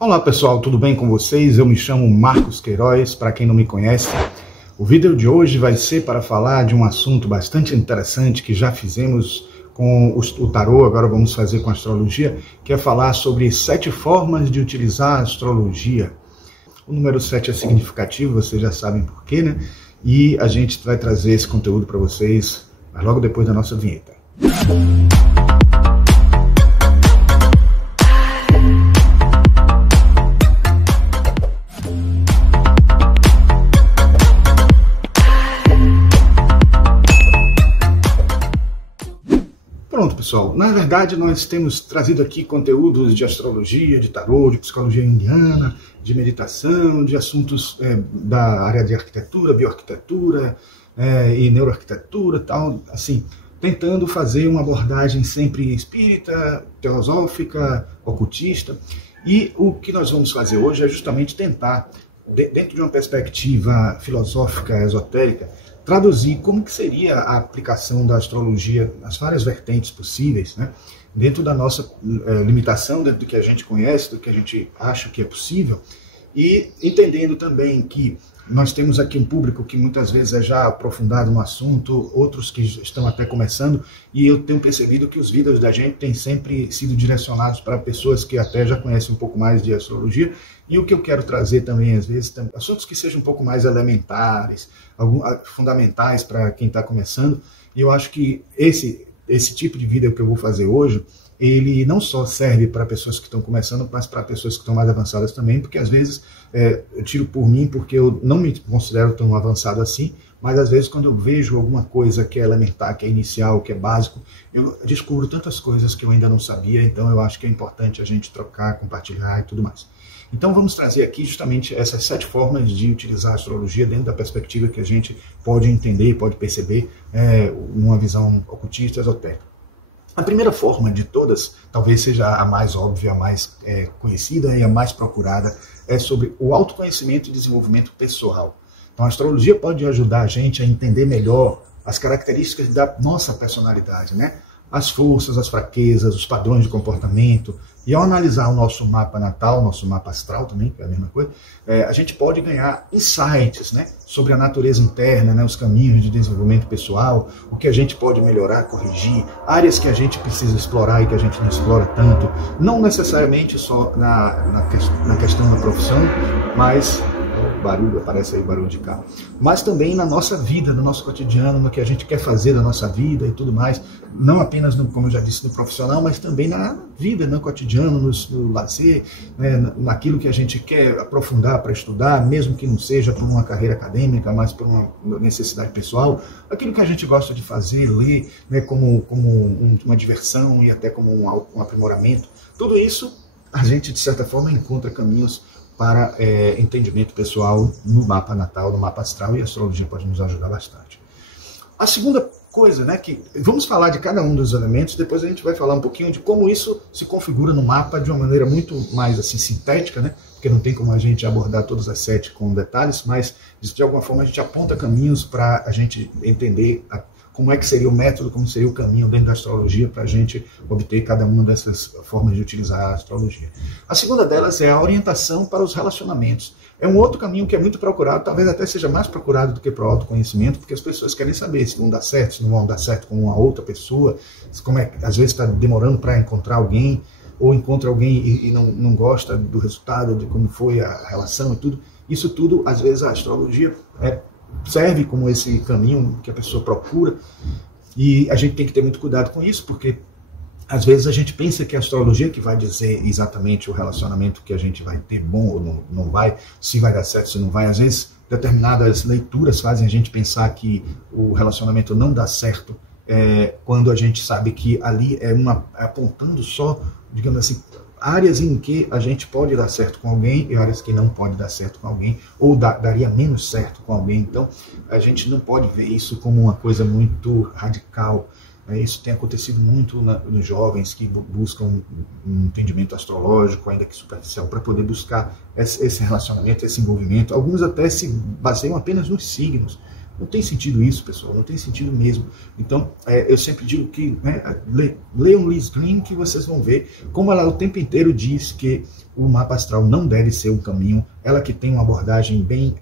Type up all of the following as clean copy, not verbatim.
Olá pessoal, tudo bem com vocês? Eu me chamo Marcos Queiroz, para quem não me conhece. O vídeo de hoje vai ser para falar de um assunto bastante interessante que já fizemos com o tarô, agora vamos fazer com a astrologia, que é falar sobre 7 formas de utilizar a astrologia. O número 7 é significativo, vocês já sabem por quê, né? E a gente vai trazer esse conteúdo para vocês, mas logo depois da nossa vinheta. Pronto, pessoal. Na verdade, nós temos trazido aqui conteúdos de astrologia, de tarô, de psicologia indiana, de meditação, de assuntos da área de arquitetura, bioarquitetura e neuroarquitetura, tal, assim, tentando fazer uma abordagem sempre espírita, teosófica, ocultista. E o que nós vamos fazer hoje é justamente tentar, dentro de uma perspectiva filosófica, esotérica, traduzir como que seria a aplicação da astrologia nas várias vertentes possíveis, né? Dentro da nossa limitação, dentro do que a gente conhece, do que a gente acha que é possível, e entendendo também que nós temos aqui um público que muitas vezes é já aprofundado no assunto, outros que estão até começando, e eu tenho percebido que os vídeos da gente têm sempre sido direcionados para pessoas que até já conhecem um pouco mais de astrologia, e o que eu quero trazer também, às vezes, assuntos que sejam um pouco mais elementares, fundamentais para quem está começando, e eu acho que esse tipo de vídeo que eu vou fazer hoje, ele não só serve para pessoas que estão começando, mas para pessoas que estão mais avançadas também, porque às vezes eu tiro por mim, porque eu não me considero tão avançado assim, mas às vezes quando eu vejo alguma coisa que é elementar, que é inicial, que é básico, eu descubro tantas coisas que eu ainda não sabia, então eu acho que é importante a gente trocar, compartilhar e tudo mais. Então vamos trazer aqui justamente essas 7 formas de utilizar a astrologia dentro da perspectiva que a gente pode entender, pode perceber uma visão ocultista, esotérica. A primeira forma de todas, talvez seja a mais óbvia, a mais conhecida e a mais procurada, é sobre o autoconhecimento e desenvolvimento pessoal. Então a astrologia pode ajudar a gente a entender melhor as características da nossa personalidade, né? As forças, as fraquezas, os padrões de comportamento. E ao analisar o nosso mapa natal, nosso mapa astral também, que é a mesma coisa, a gente pode ganhar insights, né, sobre a natureza interna, né, os caminhos de desenvolvimento pessoal, o que a gente pode melhorar, corrigir, áreas que a gente precisa explorar e que a gente não explora tanto, não necessariamente só na questão da profissão, mas... barulho, aparece aí barulho de carro, mas também na nossa vida, no nosso cotidiano, no que a gente quer fazer da nossa vida e tudo mais, não apenas, como eu já disse, no profissional, mas também na vida, no cotidiano, no lazer, né, naquilo que a gente quer aprofundar para estudar, mesmo que não seja por uma carreira acadêmica, mas por uma necessidade pessoal, aquilo que a gente gosta de fazer, ler, né, como uma diversão e até como um aprimoramento, tudo isso a gente, de certa forma, encontra caminhos para entendimento pessoal no mapa natal, no mapa astral, e a astrologia pode nos ajudar bastante. A segunda coisa, né, que vamos falar de cada um dos elementos, depois a gente vai falar um pouquinho de como isso se configura no mapa de uma maneira muito mais assim sintética, né, porque não tem como a gente abordar todas as 7 com detalhes, mas de alguma forma a gente aponta caminhos para a gente entender como é que seria o método, como seria o caminho dentro da astrologia para a gente obter cada uma dessas formas de utilizar a astrologia. A segunda delas é a orientação para os relacionamentos. É um outro caminho que é muito procurado, talvez até seja mais procurado do que para o autoconhecimento, porque as pessoas querem saber se vão dar certo, se não vão dar certo com uma outra pessoa, como é que às vezes está demorando para encontrar alguém, ou encontra alguém e não gosta do resultado, de como foi a relação e tudo. Isso tudo, às vezes, a astrologia serve como esse caminho que a pessoa procura, e a gente tem que ter muito cuidado com isso, porque às vezes a gente pensa que a astrologia que vai dizer exatamente o relacionamento que a gente vai ter, bom ou não vai, se vai dar certo, se não vai. Às vezes determinadas leituras fazem a gente pensar que o relacionamento não dá certo, quando a gente sabe que ali apontando só, digamos assim, áreas em que a gente pode dar certo com alguém e áreas que não pode dar certo com alguém, ou daria menos certo com alguém. Então, a gente não pode ver isso como uma coisa muito radical. Isso tem acontecido muito nos jovens que buscam um entendimento astrológico, ainda que superficial, para poder buscar esse relacionamento, esse envolvimento. Alguns até se baseiam apenas nos signos, Não tem sentido isso, pessoal, não tem sentido mesmo. Então, eu sempre digo que, né, leiam Liz Green, que vocês vão ver como ela o tempo inteiro diz que o mapa astral não deve ser um caminho. Ela que tem uma abordagem bem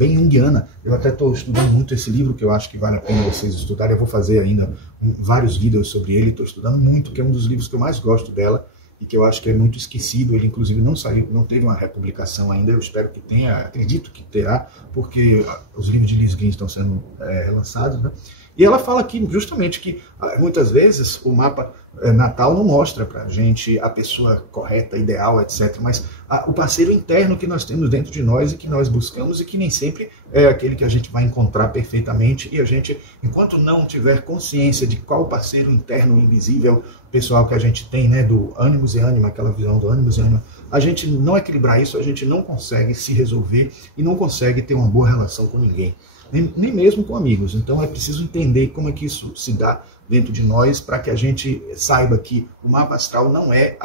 junguiana. Eu até estou estudando muito esse livro, que eu acho que vale a pena vocês estudarem. Eu vou fazer ainda vários vídeos sobre ele, estou estudando muito, que é um dos livros que eu mais gosto dela, e que eu acho que é muito esquecido. Ele inclusive não saiu, não teve uma republicação ainda. Eu espero que tenha, acredito que terá, porque os livros de Liz Green estão sendo relançados, né? E ela fala aqui justamente que muitas vezes o mapa natal não mostra para a gente a pessoa correta, ideal, etc. Mas o parceiro interno que nós temos dentro de nós e que nós buscamos, e que nem sempre é aquele que a gente vai encontrar perfeitamente. E a gente, enquanto não tiver consciência de qual parceiro interno invisível pessoal que a gente tem, né, do ânimos e ânima, aquela visão do ânimos e ânima, a gente não equilibrar isso, a gente não consegue se resolver e não consegue ter uma boa relação com ninguém. Nem mesmo com amigos. Então é preciso entender como é que isso se dá dentro de nós, para que a gente saiba que o mapa astral não é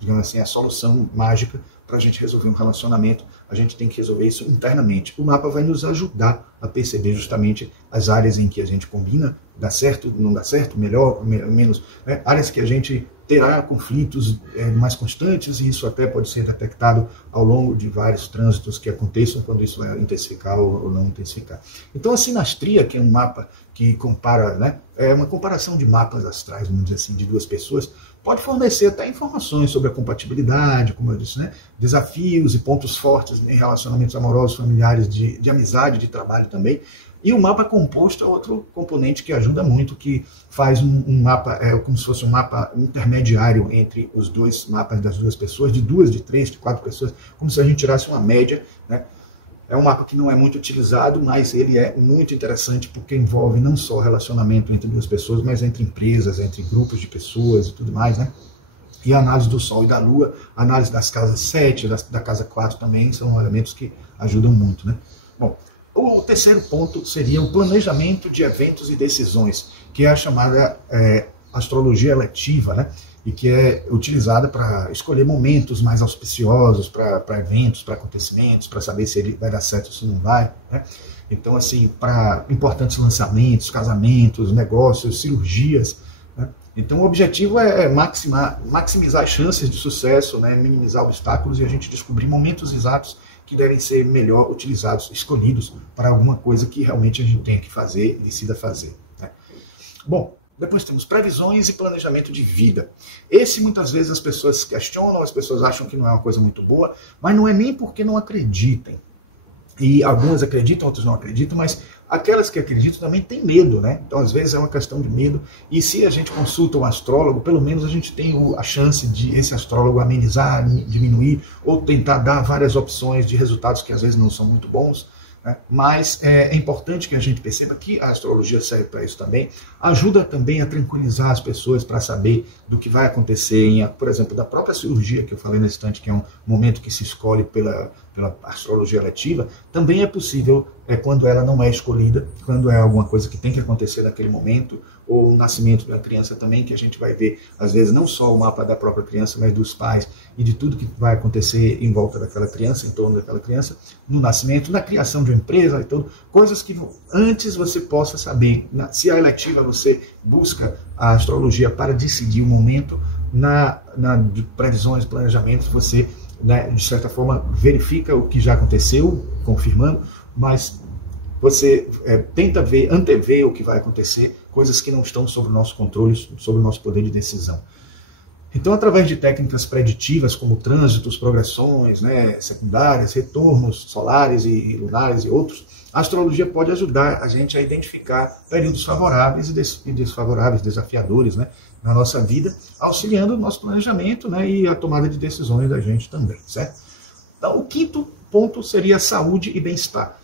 digamos assim, a solução mágica para a gente resolver um relacionamento. A gente tem que resolver isso internamente. O mapa vai nos ajudar a perceber justamente as áreas em que a gente combina, dá certo, não dá certo, melhor, menos, né? Áreas que a gente terá conflitos mais constantes, e isso até pode ser detectado ao longo de vários trânsitos que aconteçam, quando isso vai intensificar ou não intensificar. Então a sinastria, que é um mapa que compara, né, é uma comparação de mapas astrais, vamos dizer assim, de duas pessoas, pode fornecer até informações sobre a compatibilidade, como eu disse, né, desafios e pontos fortes em relacionamentos amorosos, familiares, de amizade, de trabalho também. E o mapa composto é outro componente que ajuda muito, que faz um mapa, como se fosse um mapa intermediário entre os dois mapas das duas pessoas, de duas, de três, de quatro pessoas, como se a gente tirasse uma média, né? É um mapa que não é muito utilizado, mas ele é muito interessante, porque envolve não só relacionamento entre duas pessoas, mas entre empresas, entre grupos de pessoas e tudo mais, né? E a análise do Sol e da Lua, a análise das casas 7, da casa 4 também, são elementos que ajudam muito, né? Bom, o terceiro ponto seria o planejamento de eventos e decisões, que é a chamada astrologia eletiva, né? E que é utilizada para escolher momentos mais auspiciosos para eventos, para acontecimentos, para saber se ele vai dar certo ou se não vai, né? Então, assim, para importantes lançamentos, casamentos, negócios, cirurgias, né? Então, o objetivo é maximizar as chances de sucesso, né? Minimizar obstáculos, e a gente descobrir momentos exatos que devem ser melhor utilizados, escolhidos para alguma coisa que realmente a gente tenha que fazer e decida fazer, né? Bom, depois temos previsões e planejamento de vida. Esse muitas vezes as pessoas questionam, as pessoas acham que não é uma coisa muito boa, mas não é nem porque não acreditem. E algumas acreditam, outras não acreditam, mas aquelas que acreditam também têm medo, né? Então às vezes é uma questão de medo, e se a gente consulta um astrólogo, pelo menos a gente tem a chance de esse astrólogo amenizar, diminuir, ou tentar dar várias opções de resultados que às vezes não são muito bons, né? Mas é importante que a gente perceba que a astrologia serve para isso também, ajuda também a tranquilizar as pessoas para saber do que vai acontecer, por exemplo, da própria cirurgia que eu falei nesse instante, que é um momento que se escolhe pela astrologia eletiva. Também é possível, quando ela não é escolhida, quando é alguma coisa que tem que acontecer naquele momento, ou o nascimento da criança também, que a gente vai ver, às vezes, não só o mapa da própria criança, mas dos pais e de tudo que vai acontecer em volta daquela criança, em torno daquela criança, no nascimento, na criação de uma empresa e tudo, coisas que antes você possa saber. Se a eletiva você busca a astrologia para decidir o momento, de previsões, planejamentos, você, né, de certa forma, verifica o que já aconteceu, confirmando, mas você tenta antever o que vai acontecer, coisas que não estão sob o nosso controle, sob o nosso poder de decisão. Então, através de técnicas preditivas, como trânsitos, progressões, né, secundárias, retornos solares e lunares e outros, a astrologia pode ajudar a gente a identificar períodos favoráveis e desfavoráveis, desafiadores, né, na nossa vida, auxiliando o nosso planejamento, né, e a tomada de decisões da gente também, certo? Então, o quinto ponto seria saúde e bem-estar.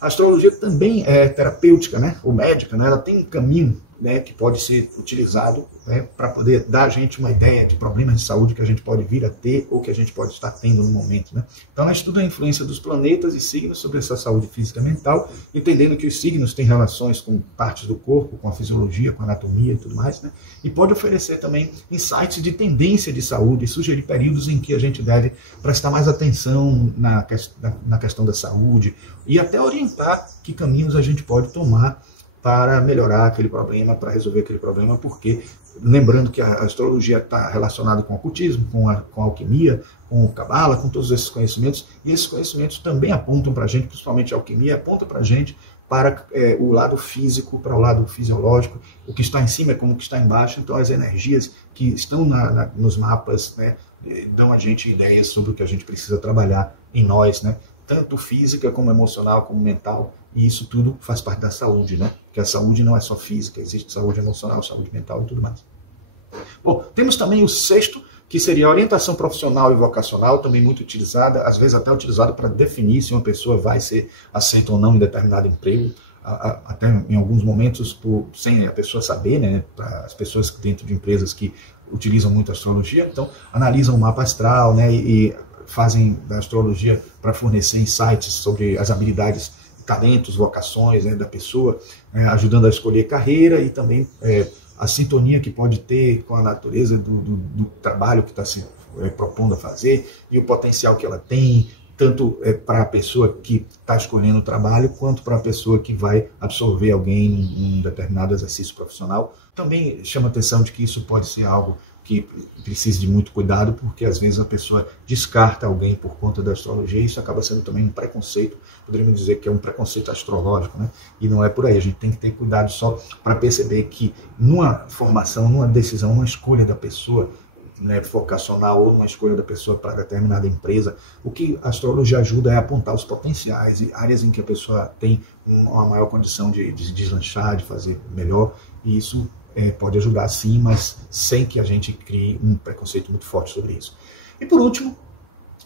A astrologia também é terapêutica, né, ou médica, né, ela tem um caminho né, que pode ser utilizado, né, para poder dar a gente uma ideia de problemas de saúde que a gente pode vir a ter ou que a gente pode estar tendo no momento, né? Então ela estuda a influência dos planetas e signos sobre essa saúde física e mental, entendendo que os signos têm relações com partes do corpo, com a fisiologia, com a anatomia e tudo mais, né? E pode oferecer também insights de tendência de saúde e sugerir períodos em que a gente deve prestar mais atenção na questão da saúde e até orientar que caminhos a gente pode tomar para melhorar aquele problema, para resolver aquele problema, porque, lembrando que a astrologia está relacionada com o ocultismo, com a alquimia, com o cabala, com todos esses conhecimentos, e esses conhecimentos também apontam para a gente, principalmente a alquimia, aponta para a gente para o lado físico, para o lado fisiológico, o que está em cima é como o que está embaixo, então as energias que estão nos mapas, né, dão a gente ideias sobre o que a gente precisa trabalhar em nós, né, tanto física como emocional, como mental, e isso tudo faz parte da saúde, né? Porque a saúde não é só física, existe saúde emocional, saúde mental e tudo mais. Bom, temos também o sexto, que seria a orientação profissional e vocacional, também muito utilizada, às vezes até utilizada para definir se uma pessoa vai ser aceita ou não em determinado emprego, até em alguns momentos sem a pessoa saber, né? Para as pessoas dentro de empresas que utilizam muito a astrologia, então analisam o mapa astral, né? E fazem da astrologia para fornecer insights sobre as habilidades, talentos, vocações, né, da pessoa, ajudando a escolher carreira e também a sintonia que pode ter com a natureza do trabalho que está se propondo a fazer e o potencial que ela tem, tanto para a pessoa que está escolhendo o trabalho, quanto para a pessoa que vai absorver alguém em um determinado exercício profissional. Também chama a atenção de que isso pode ser algo que precisa de muito cuidado, porque às vezes a pessoa descarta alguém por conta da astrologia, e isso acaba sendo também um preconceito, poderíamos dizer que é um preconceito astrológico, né? E não é por aí, a gente tem que ter cuidado só para perceber que numa formação, numa decisão, numa escolha da pessoa, né, vocacional ou numa escolha da pessoa para determinada empresa, o que a astrologia ajuda é apontar os potenciais e áreas em que a pessoa tem uma maior condição de deslanchar, de fazer melhor, e isso pode ajudar sim, mas sem que a gente crie um preconceito muito forte sobre isso. E por último,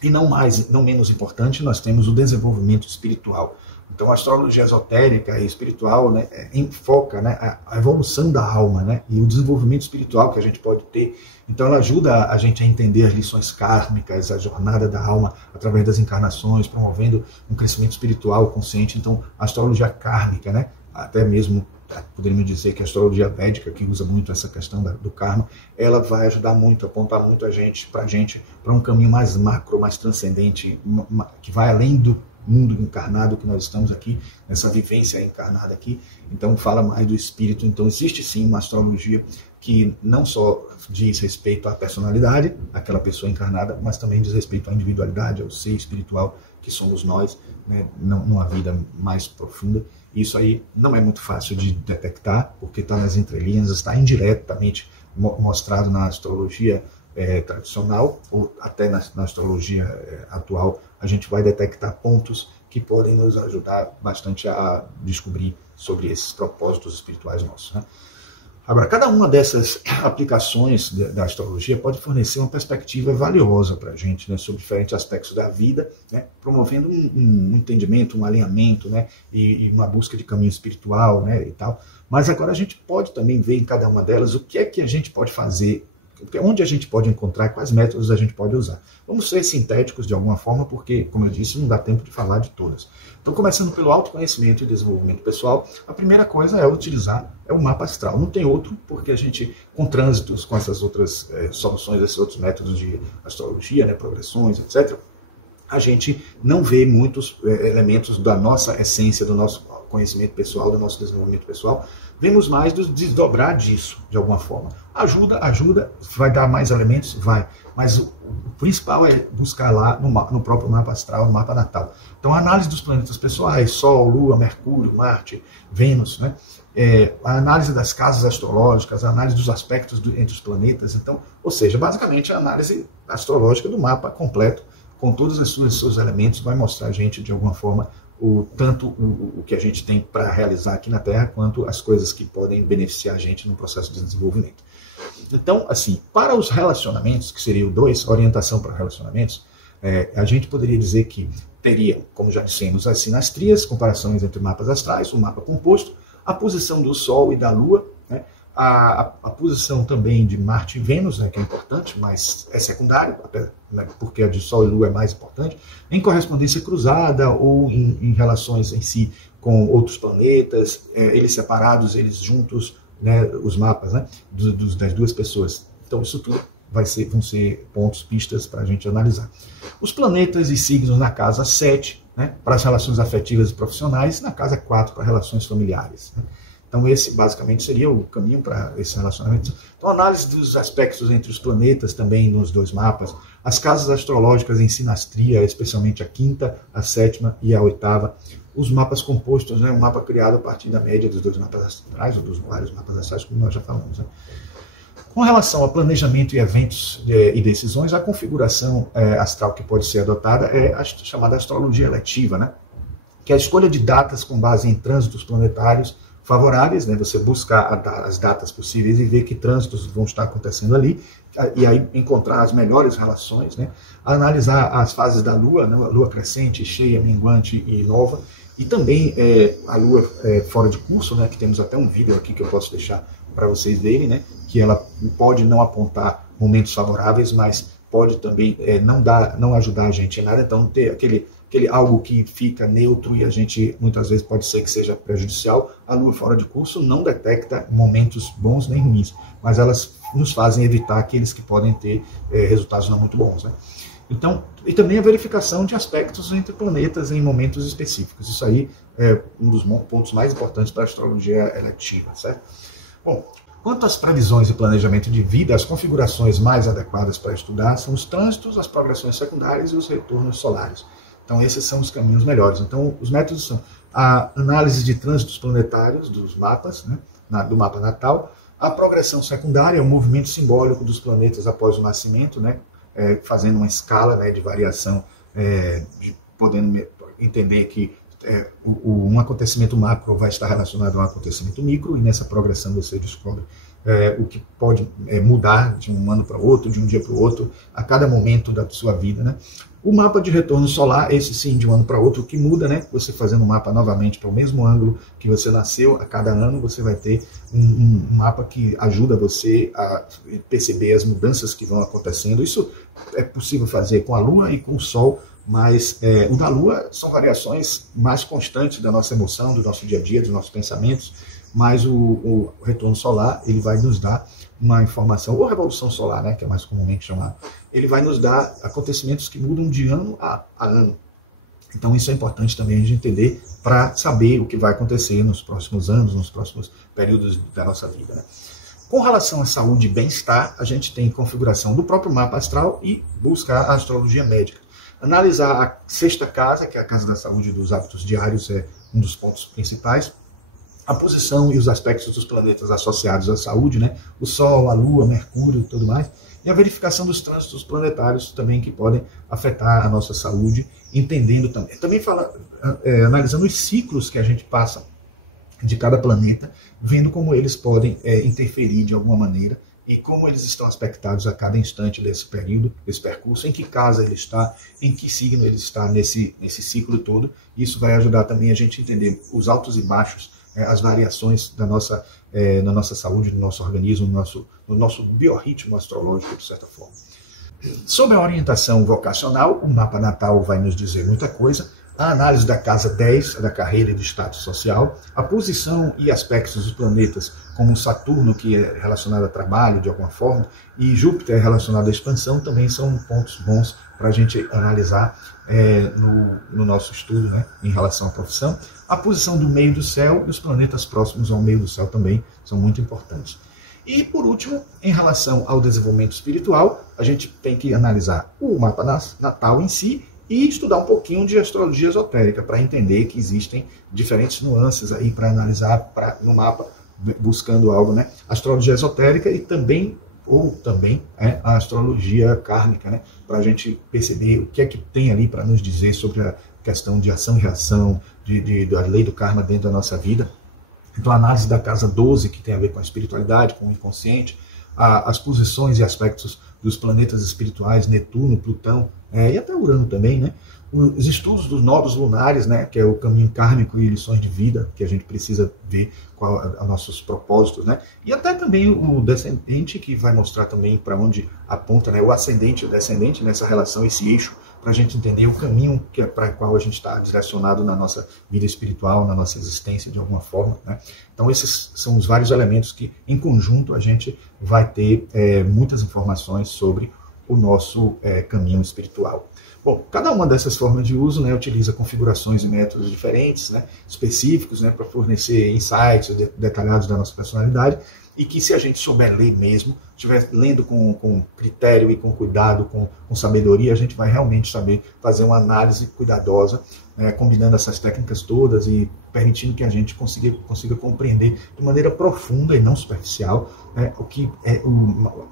e não menos importante, nós temos o desenvolvimento espiritual. Então a astrologia esotérica e espiritual, né, enfoca, né, a evolução da alma, né, e o desenvolvimento espiritual que a gente pode ter. Então ela ajuda a gente a entender as lições kármicas, a jornada da alma através das encarnações, promovendo um crescimento espiritual consciente. Então a astrologia kármica, né, até mesmo poderíamos dizer que a astrologia védica, que usa muito essa questão do karma, ela vai ajudar muito, apontar muito a gente para um caminho mais macro, mais transcendente, que vai além do mundo encarnado que nós estamos aqui, nessa vivência encarnada aqui. Então fala mais do espírito. Então existe sim uma astrologia que não só diz respeito à personalidade, aquela pessoa encarnada, mas também diz respeito à individualidade, ao ser espiritual que somos nós, né, numa vida mais profunda. Isso aí não é muito fácil de detectar, porque está nas entrelinhas, está indiretamente mostrado na astrologia tradicional, ou até na astrologia atual. A gente vai detectar pontos que podem nos ajudar bastante a descobrir sobre esses propósitos espirituais nossos, né? Agora, cada uma dessas aplicações da astrologia pode fornecer uma perspectiva valiosa para a gente, né, sobre diferentes aspectos da vida, né, promovendo um entendimento, um alinhamento, né, e uma busca de caminho espiritual, né, e tal. Mas agora a gente pode também ver em cada uma delas o que é que a gente pode fazer, onde a gente pode encontrar, quais métodos a gente pode usar. Vamos ser sintéticos de alguma forma, porque, como eu disse, não dá tempo de falar de todas. Então, começando pelo autoconhecimento e desenvolvimento pessoal, a primeira coisa é utilizar o mapa astral. Não tem outro, porque a gente, com trânsitos, com essas outras soluções, esses outros métodos de astrologia, né, progressões, etc., a gente não vê muitos elementos da nossa essência, do nosso conhecimento pessoal, do nosso desenvolvimento pessoal. Vemos mais do desdobrar disso, de alguma forma. Ajuda, vai dar mais elementos? Vai. Mas o principal é buscar lá no próprio mapa astral, no mapa natal. Então, a análise dos planetas pessoais, Sol, Lua, Mercúrio, Marte, Vênus, né? A análise das casas astrológicas, a análise dos aspectos entre os planetas. Então, ou seja, basicamente a análise astrológica do mapa completo, com todos os seus elementos, vai mostrar a gente, de alguma forma, tanto o que a gente tem para realizar aqui na Terra, quanto as coisas que podem beneficiar a gente no processo de desenvolvimento. Então, assim, para os relacionamentos, que seria o 2, orientação para relacionamentos, a gente poderia dizer que teria, como já dissemos, as sinastrias, comparações entre mapas astrais, o mapa composto, a posição do Sol e da Lua, né, A posição também de Marte e Vênus, né, que é importante, mas é secundário, porque a de Sol e Lua é mais importante, em correspondência cruzada ou em relações em si com outros planetas, eles separados, eles juntos, né, os mapas, né, das duas pessoas. Então isso tudo vão ser pontos, pistas para a gente analisar. Os planetas e signos na casa 7, né, para as relações afetivas e profissionais, na casa 4 para relações familiares, né. Então esse basicamente seria o caminho para esse relacionamento. Então análise dos aspectos entre os planetas também nos dois mapas, as casas astrológicas em sinastria, especialmente a 5ª, a 7ª e a 8ª, os mapas compostos, né, um mapa criado a partir da média dos dois mapas astrais, ou dos vários mapas astrais, como nós já falamos, né. Com relação a planejamento e eventos e decisões, a configuração astral que pode ser adotada é a chamada astrologia eletiva, né, que é a escolha de datas com base em trânsitos planetários favoráveis, né, você buscar as datas possíveis e ver que trânsitos vão estar acontecendo ali, e aí encontrar as melhores relações, né, analisar as fases da Lua, né, a Lua crescente, cheia, minguante e nova, e também a Lua fora de curso, né, que temos até um vídeo aqui que eu posso deixar para vocês verem, né, que ela pode não apontar momentos favoráveis, mas pode também não ajudar a gente em nada, então ter aquele algo que fica neutro e a gente muitas vezes pode ser que seja prejudicial. A Lua fora de curso não detecta momentos bons nem ruins, mas elas nos fazem evitar aqueles que podem ter resultados não muito bons, né? Então, e também a verificação de aspectos entre planetas em momentos específicos. Isso aí é um dos pontos mais importantes para a astrologia eletiva, certo? Bom, quanto às previsões e planejamento de vida, as configurações mais adequadas para estudar são os trânsitos, as progressões secundárias e os retornos solares. Então, esses são os caminhos melhores. Então, os métodos são a análise de trânsitos planetários dos mapas, né, do mapa natal, a progressão secundária, o movimento simbólico dos planetas após o nascimento, né, fazendo uma escala, né, de variação, podendo entender que um acontecimento macro vai estar relacionado a um acontecimento micro, e nessa progressão você descobre o que pode mudar de um ano para o outro, de um dia para o outro, a cada momento da sua vida, né? O mapa de retorno solar, esse sim, de um ano para outro, que muda, né? Você fazendo um mapa novamente para o mesmo ângulo que você nasceu, a cada ano você vai ter um mapa que ajuda você a perceber as mudanças que vão acontecendo. Isso é possível fazer com a Lua e com o Sol, mas o da Lua são variações mais constantes da nossa emoção, do nosso dia a dia, dos nossos pensamentos, mas o retorno solar, ele vai nos dar uma informação, ou revolução solar, né, que é mais comumente chamado, ele vai nos dar acontecimentos que mudam de ano a ano. Então isso é importante também a gente entender para saber o que vai acontecer nos próximos anos, nos próximos períodos da nossa vida, né? Com relação à saúde e bem-estar, a gente tem configuração do próprio mapa astral e buscar a astrologia médica. Analisar a 6ª casa, que é a casa da saúde e dos hábitos diários, é um dos pontos principais. A posição e os aspectos dos planetas associados à saúde, né? O Sol, a Lua, Mercúrio e tudo mais. E a verificação dos trânsitos planetários também que podem afetar a nossa saúde, entendendo também. Também analisando os ciclos que a gente passa de cada planeta, vendo como eles podem interferir de alguma maneira e como eles estão aspectados a cada instante desse período, desse percurso, em que casa ele está, em que signo ele está nesse ciclo todo. Isso vai ajudar também a gente a entender os altos e baixos, as variações na nossa saúde, no nosso organismo, no nosso biorritmo astrológico, de certa forma. Sob a orientação vocacional, o mapa natal vai nos dizer muita coisa. A análise da casa 10, da carreira e do status social, a posição e aspectos dos planetas, como Saturno, que é relacionado a trabalho de alguma forma, e Júpiter relacionado à expansão, também são pontos bons para a gente analisar no nosso estudo, né, em relação à profissão. A posição do meio do céu e os planetas próximos ao meio do céu também são muito importantes. E, por último, em relação ao desenvolvimento espiritual, a gente tem que analisar o mapa natal em si e estudar um pouquinho de astrologia esotérica para entender que existem diferentes nuances aí para analisar no mapa, buscando algo, né? Astrologia esotérica e também a astrologia kármica, né? Para a gente perceber o que é que tem ali para nos dizer sobre a questão de ação e reação, da lei do karma dentro da nossa vida. Então, a análise da casa 12, que tem a ver com a espiritualidade, com o inconsciente, as posições e aspectos dos planetas espirituais, Netuno, Plutão, e até Urano também, né? os estudos dos nodos lunares, né, que é o caminho kármico e lições de vida, que a gente precisa ver qual a nossos propósitos, né, e até também o descendente, que vai mostrar também para onde aponta, né, o ascendente e o descendente nessa relação, esse eixo, para a gente entender o caminho para o qual a gente está direcionado na nossa vida espiritual, na nossa existência de alguma forma, né. Então esses são os vários elementos que, em conjunto, a gente vai ter muitas informações sobre o nosso caminho espiritual. Bom, cada uma dessas formas de uso, né, utiliza configurações e métodos diferentes, né, específicos, né, para fornecer insights detalhados da nossa personalidade, e que, se a gente souber ler mesmo, estiver lendo com critério e com cuidado, com sabedoria, a gente vai realmente saber fazer uma análise cuidadosa, combinando essas técnicas todas e permitindo que a gente consiga compreender de maneira profunda e não superficial, né, o que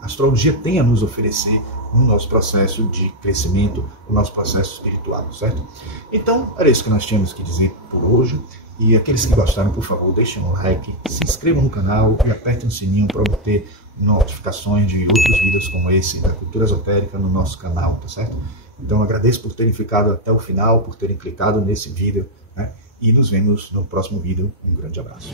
a astrologia tem a nos oferecer no nosso processo de crescimento, no nosso processo espiritual, certo? Então, era isso que nós tínhamos que dizer por hoje. E aqueles que gostaram, por favor, deixem um like, se inscrevam no canal e apertem o sininho para obter notificações de outros vídeos como esse da Cultura Esotérica no nosso canal, tá certo? Então agradeço por terem ficado até o final, por terem clicado nesse vídeo, né? E nos vemos no próximo vídeo. Um grande abraço.